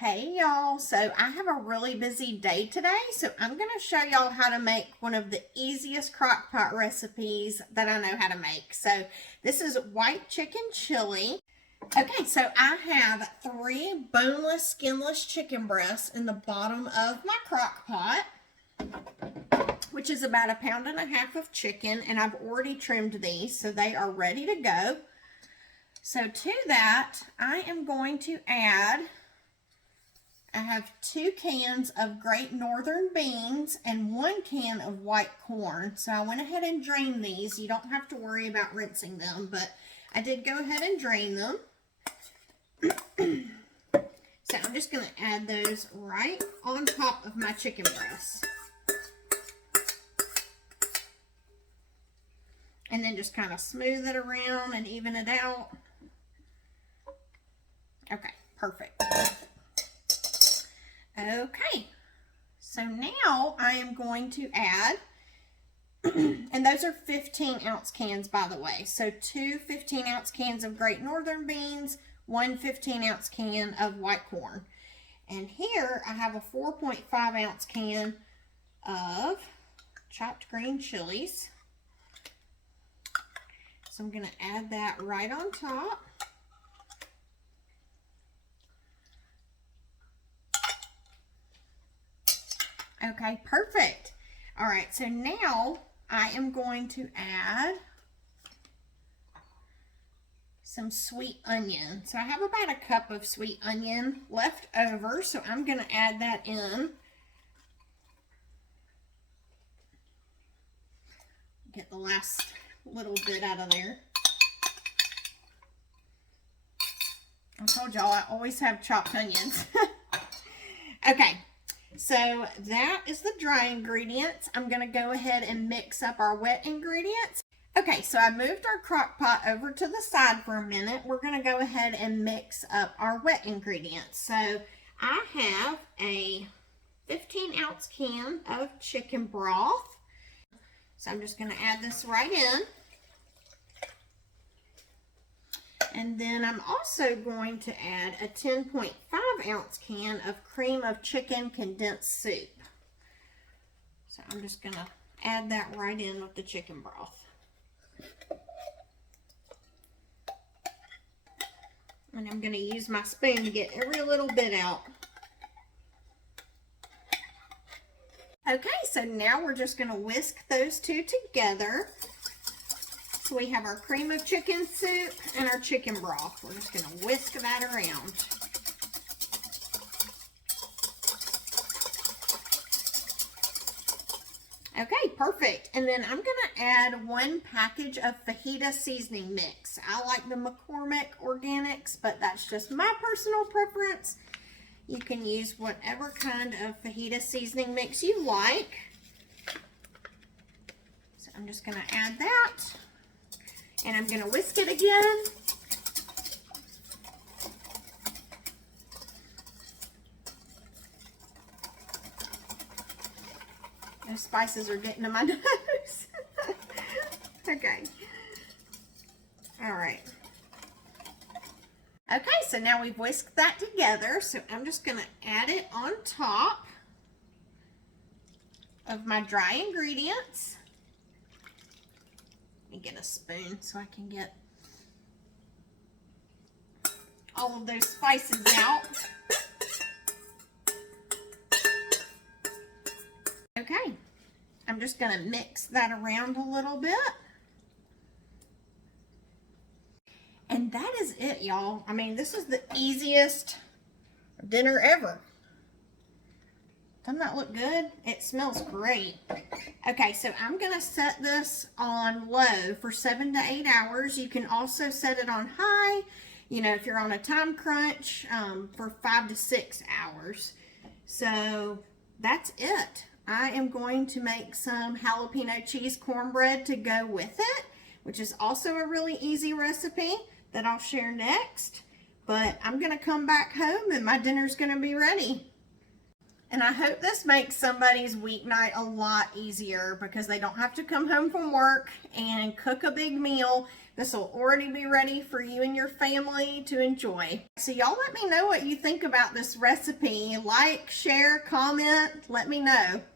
Hey y'all, so I have a really busy day today, so I'm going to show y'all how to make one of the easiest crock pot recipes that I know how to make. So this is white chicken chili. Okay, so I have 3 boneless, skinless chicken breasts in the bottom of my crock pot, which is about 1.5 pounds of chicken, and I've already trimmed these, so they are ready to go. So to that, I am going to add, I have 2 cans of Great Northern beans and 1 can of white corn. So I went ahead and drained these. You don't have to worry about rinsing them, but I did go ahead and drain them. So I'm just going to add those right on top of my chicken breast. And then just kind of smooth it around and even it out. Okay, perfect. Okay, so now I am going to add, and those are 15-ounce cans, by the way. So 2 15-ounce cans of Great Northern beans, 1 15-ounce can of white corn. And here I have a 4.5-ounce can of chopped green chilies. So I'm going to add that right on top. Okay, perfect. All right, so now I am going to add some sweet onion. So I have about 1 cup of sweet onion left over, so I'm going to add that in. Get the last little bit out of there. I told y'all I always have chopped onions. Okay. So that is the dry ingredients. I'm going to go ahead and mix up our wet ingredients. Okay, so I moved our crock pot over to the side for a minute. We're going to go ahead and mix up our wet ingredients. So I have a 15-ounce can of chicken broth. So I'm just going to add this right in. And then I'm also going to add a 10.5-ounce can of cream of chicken condensed soup. So I'm just going to add that right in with the chicken broth. And I'm going to use my spoon to get every little bit out. Okay, so now we're just going to whisk those two together. So we have our cream of chicken soup and our chicken broth. We're just going to whisk that around. Okay, perfect. And then I'm going to add 1 package of fajita seasoning mix. I like the McCormick Organics, but that's just my personal preference. You can use whatever kind of fajita seasoning mix you like. So I'm just going to add that. And I'm going to whisk it again. Those spices are getting to my nose. Okay. All right. Okay, so now we've whisked that together. So I'm just going to add it on top of my dry ingredients. Let me get a spoon so I can get all of those spices out. Okay, I'm just going to mix that around a little bit. And that is it, y'all. I mean, this is the easiest dinner ever. Doesn't that look good? It smells great. Okay, so I'm going to set this on low for 7 to 8 hours. You can also set it on high, you know, if you're on a time crunch, for 5 to 6 hours. So that's it. I am going to make some jalapeno cheese cornbread to go with it, which is also a really easy recipe that I'll share next. But I'm going to come back home and my dinner's going to be ready. And I hope this makes somebody's weeknight a lot easier because they don't have to come home from work and cook a big meal. This will already be ready for you and your family to enjoy. So y'all let me know what you think about this recipe. Like, share, comment, let me know.